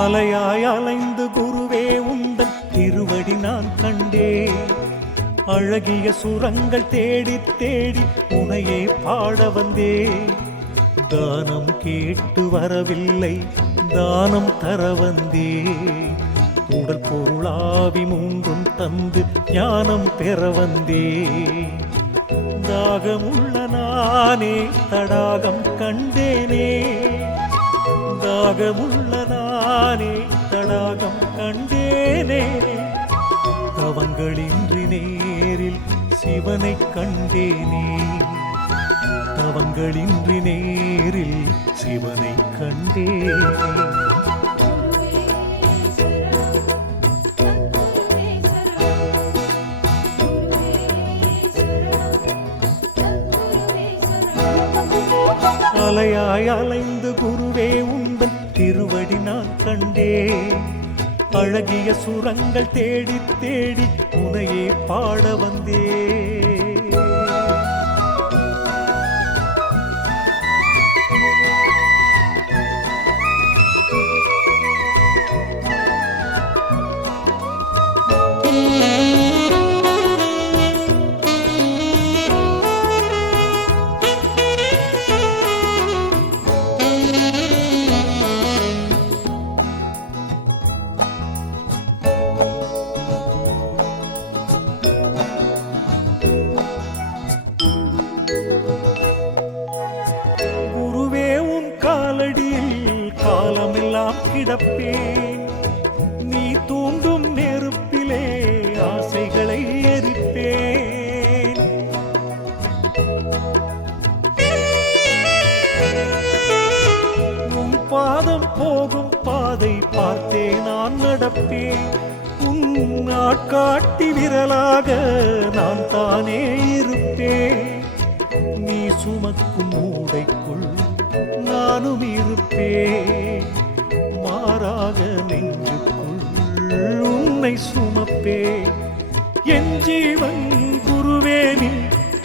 அலையாய் அலைந்து குருவே உந்தன் திருவடி நான் கண்டேன். அழகிய சுரங்கள் தேடி தேடி உனையே பாட வந்தேன். தானம் கேட்டு வரவில்லை, தானம் தர வந்தேன். உடல் பொருளாவி மூன்றும் தந்து ஞானம் பெற வந்தேன். தாகமுள்ள நானே தடாகம் கண்டேனே, தாகமுள்ள நானே தடாகம் கண்டேனே. தவங்களின்றி நேரில் சிவனை கண்டேனே, தவங்களின்றி நேரில் சிவனை கண்டேனே. அலையாய் அலைந்து குருவே உந்தன் திருவடி நான் கண்டேன். அழகிய சுரங்கள் தேடி தேடி உனையே பாட வந்தேன். கிடப்பேன். நீ தூண்டும் நெருப்பிலே ஆசைகளை எரிப்பேன். உன் பாதம் போகும் பாதை பார்த்தே நான் நடப்பேன். உன் நாட்காட்டி விரலாக நான் தானே இருப்பேன். நீ சுமக்கும் மூடைக்குள் நானும் இருப்பேன். மாறாக நெஞ்சுக்குள் உன்னை சுமப்பே. என் ஜீவன் குருவே நீ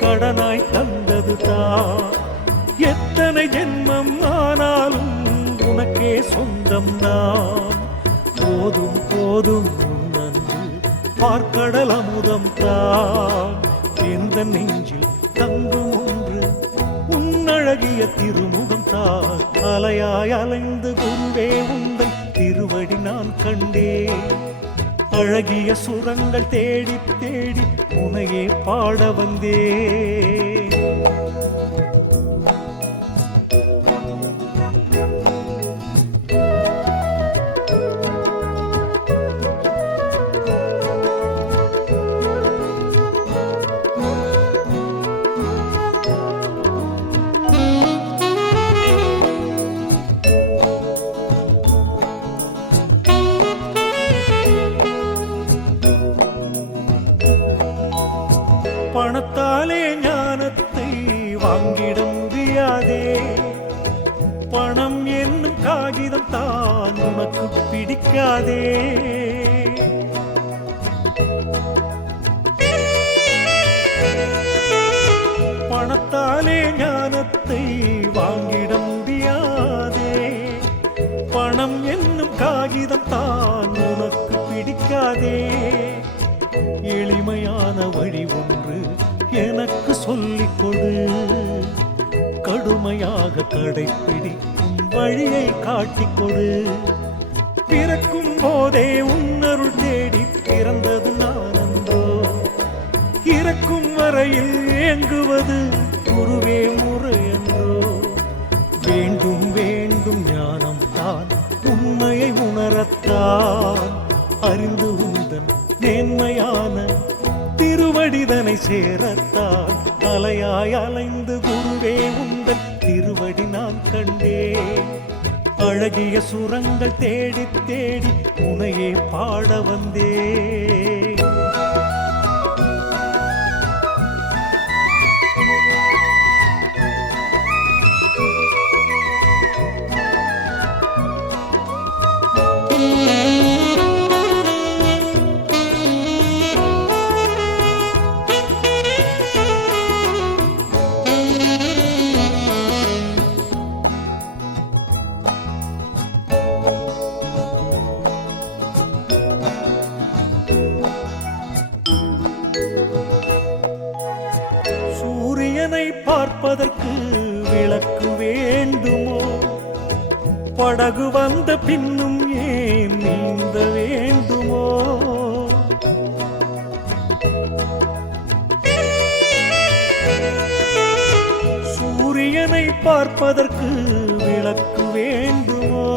கடனாய் தந்தது தான். எத்தனை ஜென்மம் ஆனாலும் உனக்கே சொந்தம் நான். போதும் போதும் உன்னன்று பார்க்கடல் அமுதம் தான். எந்த நெஞ்சில் தங்கும் ஒன்று உன்னழகிய திருமுகம் தான். அலையாய் அலைந்து குருவே உந்தன் திருவடி நான் கண்டேன். அழகிய சுரங்கள் தேடி தேடி உனையே பாட வந்தேன். பணத்தாலே ஞானத்தை வாங்கிட முடியாதே. பணம் என்னும் காகிதம் தான் உனக்கு பிடிக்காதே. பணத்தாலே ஞானத்தை வாங்கிட முடியாதே. பணம் என்னும் காகிதம் தான் உனக்கு பிடிக்காதே. எளிமையான வழி ஒன்று எனக்கு சொல்லிக் கொடு. கடுமையாக கடைப்பிடிக்கும் வழியை காட்டிக் கொடு. பிறக்கும் போதே உன்னருள் தேடி பிறந்தது நானந்தோ. இறக்கும் வரையில் ஏங்குவது குருவே முறையன்றோ. வேண்டும் வேண்டும் ஞானம் தான் உண்மையை உணரத்தான். அறிந்து உந்தன் மேன்மையான திருவடிதனை சேரத்தான். அலையாய் அலைந்து குருவே உந்தன் திருவடி நான் கண்டேன். அழகிய சுரங்கள் தேடி தேடி உனையே பாட வந்தேன். பார்ப்பதற்கு விளக்கு வேண்டுமோ? படகு வந்த பின்னும் ஏன் நீந்த வேண்டுமோ? சூரியனை பார்ப்பதற்கு விளக்கு வேண்டுமோ?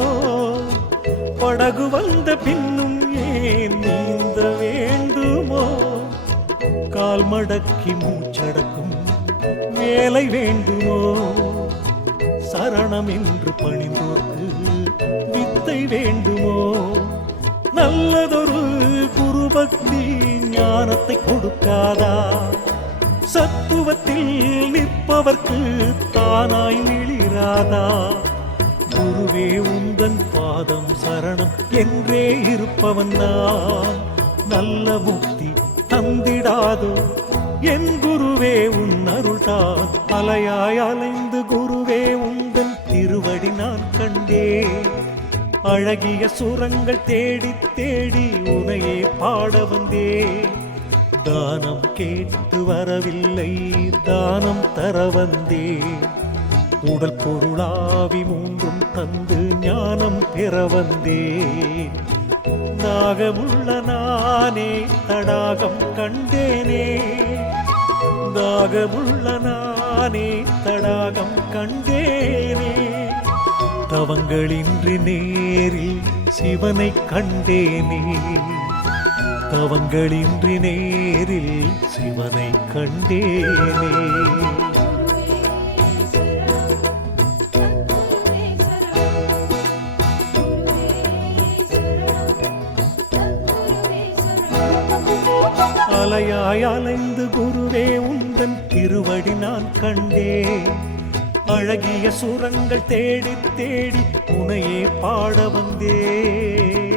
படகு வந்த பின்னும் ஏன் நீந்த வேண்டுமோ? கால் மடக்கி மூச்சடக்கும் வேலை வேண்டுமோ? சரணம் என்று பணிந்தோர்க்கு வித்தை வேண்டுமோ? நல்லதொரு குருபக்தி ஞானத்தை கொடுக்காதா? சத்துவத்தில் நிற்பவர்க்கு தானாய் மிளிராதா? குருவே உந்தன் பாதம் சரணம் என்றே இருப்பவன் நான். நல்ல முக்தி தந்திடாதோ என் குருவே உன் அருள்தான். அலையாய் அலைந்து குருவே உந்தன் திருவடி நான் கண்டேன். அழகிய சுரங்கள் தேடி தேடி உனையே பாட வந்தேன். தானம் கேட்டு வரவில்லை, தானம் தர வந்தேன். உடல் பொருளாவி மூன்றும் தந்து ஞானம் பெற வந்தேன். தாகமுள்ள நானே தடாகம் கண்டேனே, தாகமுள்ள நானே தடாகம் கண்டேனே. தவங்களின்றி நேரில் சிவனை கண்டேனே, தவங்களின்றி நேரில் சிவனை கண்டேனே. அலையாய் அலைந்து குருவே உந்தன் திருவடி நான் கண்டேன். அழகிய சுரங்கள் தேடி தேடி உனையே பாட வந்தேன்.